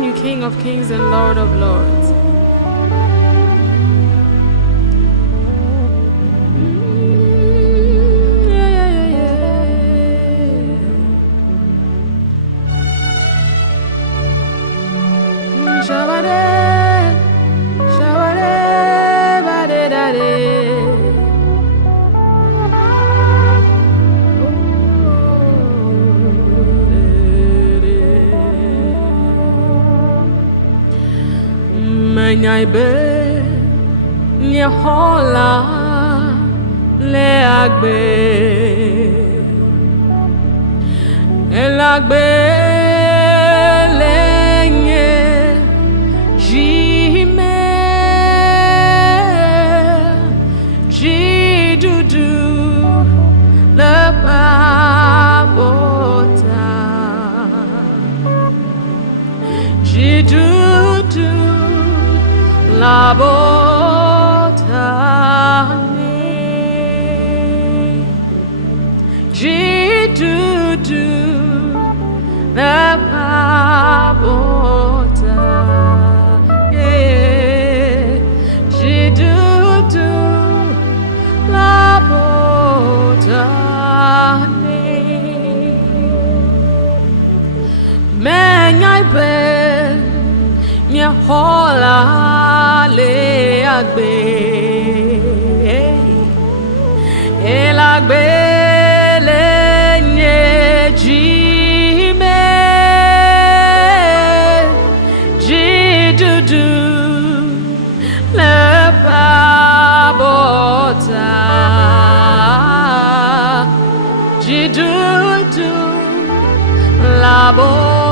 crown you King of Kings and Lord of Lords. Menyae Yehowa le agbe el agbe le nye jime Dziɖuɖu le abɔta Dziɖuɖu abɔta Dziɖuɖu abɔta Dziɖuɖu abɔta Menyae Yehowa le agbe el agbe le nye jime Dziɖuɖu le abɔta Dziɖuɖu abɔta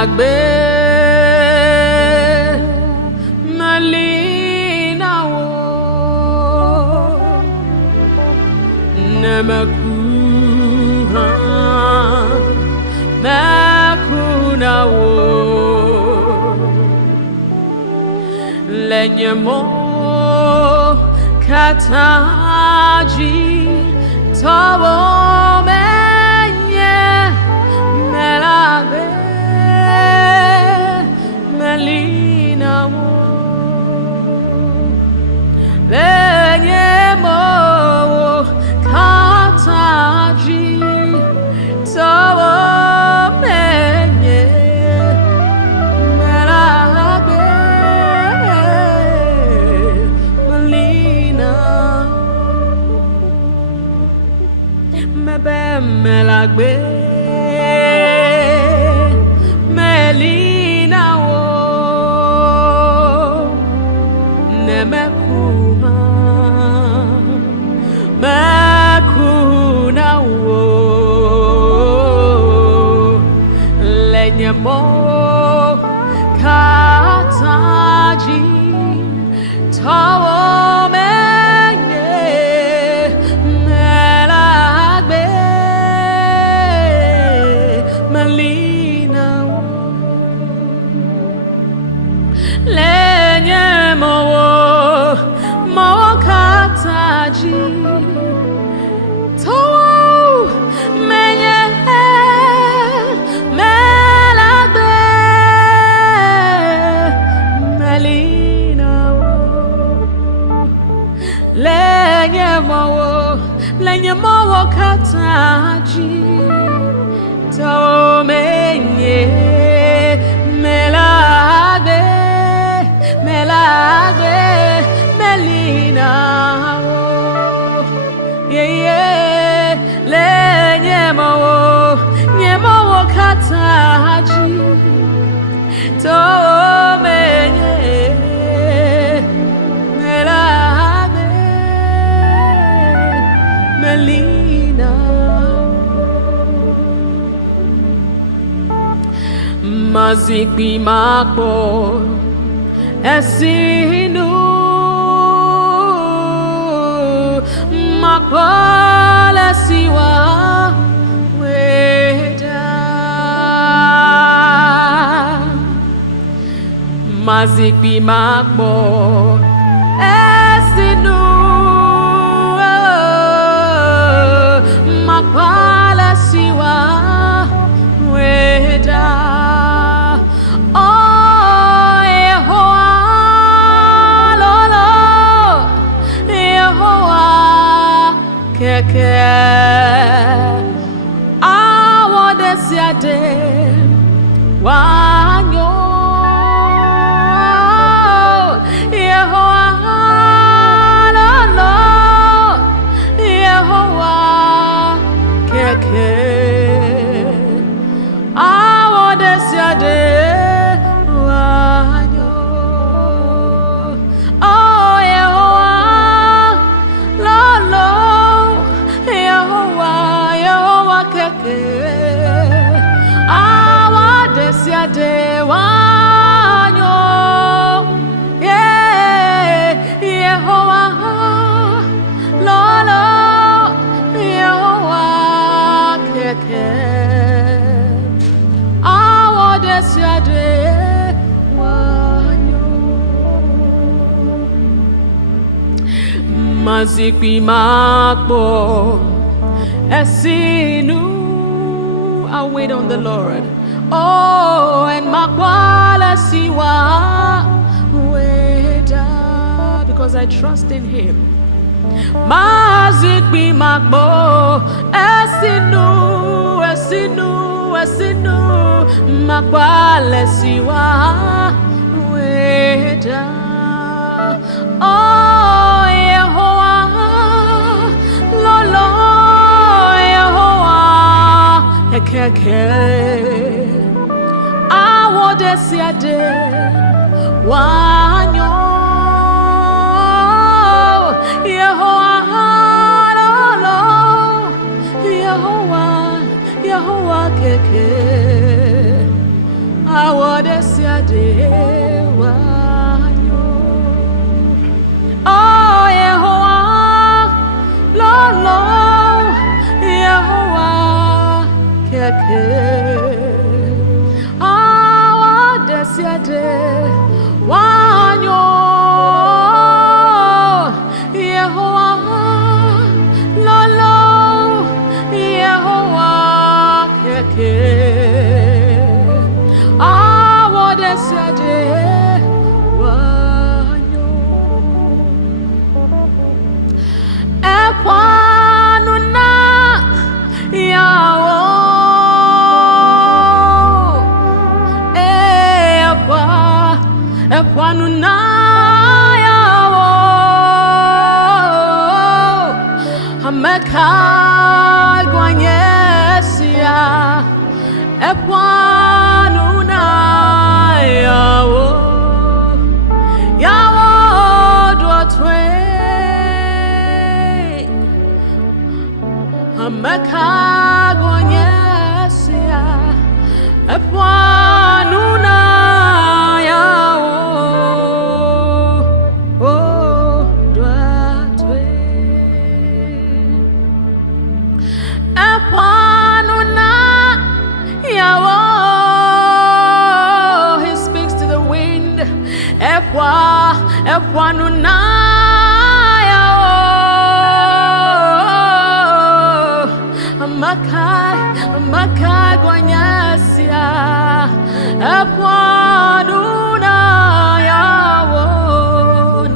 Agbe meli nawo meku nawo lenyemo kata tɔwo menye Mele meli nawo lenyemo kata tɔwo menye Mele meli nawo Mele meli nawo meku nawo lenyemo kata tɔwo menye Mele meli nawo lenyemo kata tɔwo menye Mele meli nawo lenyemo kata tɔwo menye Mele agbe meli nawo le nyemowo kata tɔwo menye mele agbe meli Mazi Makpɔ esinu Makpɔ alesi woawoe Mazi Makpɔ esinu Makpɔ alesi woawoe keke awode siade wanyo Yehowa lolo Yehowa keke awode siade wanyo oh Yehowa lolo Yehowa keke awade siade wanyo Yehowa lolo Yehowa keke awade siade wanyo Mazi Makpɔ esinu I wait on the Lord oh and Makpɔ alesi woawoe because I trust in him Mazi Makpɔ esinu Makpɔ alesi woawoe oh Yehowa lolo keke awode siade wanyo Yehowa lolo Yehowa keke awode siade wanyo oh Yehowa lolo Yehowa keke awade siade wanyo Yehowa lolo Yehowa keke awade siade wanyo ekwanuna yawo ekwanuna yawo ameka gwanyesia ekwanuna yawo dotwe ameka gwanyesia ekwanuna yawo dotwe ekwanuna yawo he speaks to the wind ekwanuna yawo amaka gwanyasia ekwanuna yawo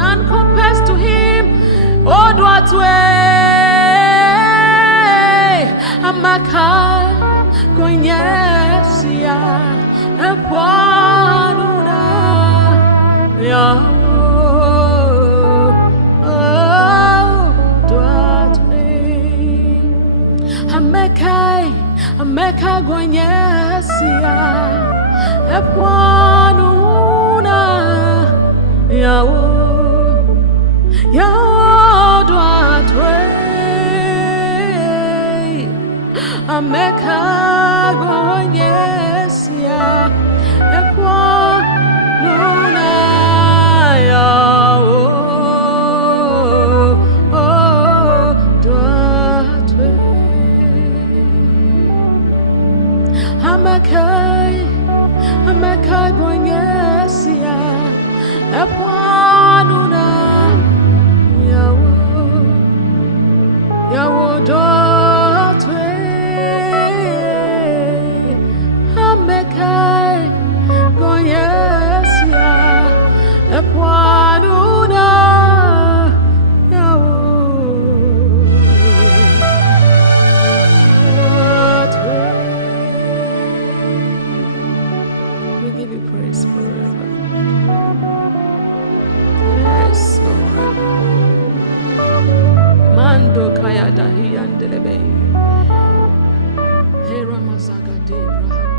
none compares to him odwatwe amaka gwanyasia ekwanuna yawo Ameka gwenyesia epwanuna yawo dwatwe Ameka gwenyesia epwanuna yawo dwatwe Ameka gwenyesia epwanuna yawo dotwe Ameka gwenyesia epwanuna yawo dotwe. We give you praise forever. Yes, Lord. Mando kaya dahi andelebe. Hey Ramazaga de Braham.